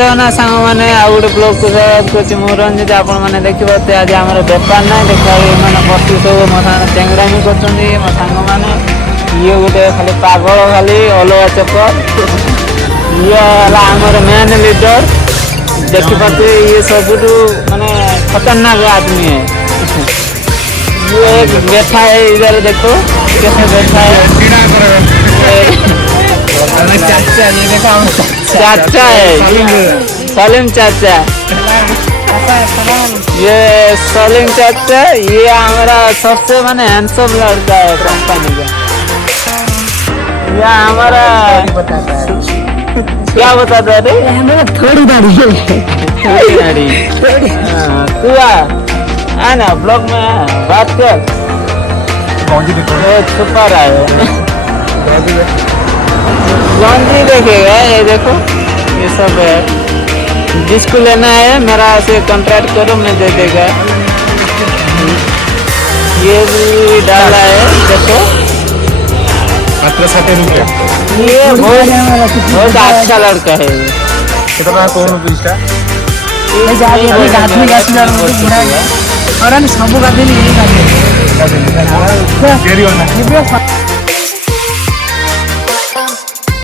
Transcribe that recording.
ना सांग मैंने आउ गोटे ब्लॉग को कर मु रंजित आपण मैंने देखिए आज आम बेपार ना देखा मैंने बस सब मो साथ चेंगड़ामी कर मो सांग मैंने ये गोटे खाली पागल खाली अलगा चक्कर ये आमर मेन लीडर देखिपे ये सब माने खतरनाक आदमी है। ये एक बैठा है इधर देखो कैसे बैठा है चाचा ये देखा चाचा है सलीम चाचा ये सलीम चाचा ये हमारा सबसे माने हैंडसम लड़का है कंपनी का। ये हमारा क्या बताता है रे हमारा थोड़ी दाढ़ी तू आ ना ब्लॉग में बात कर छुपा रहा है गंजी देखेगा ये देखो ये सब है जिसको लेना है मेरा से कॉन्ट्रैक्ट करो मैं दे देगा। ये भी डाला है देखो मात्र 60 रुपया। ये बहुत अच्छा लड़का है कितना कौन पीसटा और हम सब गाते नहीं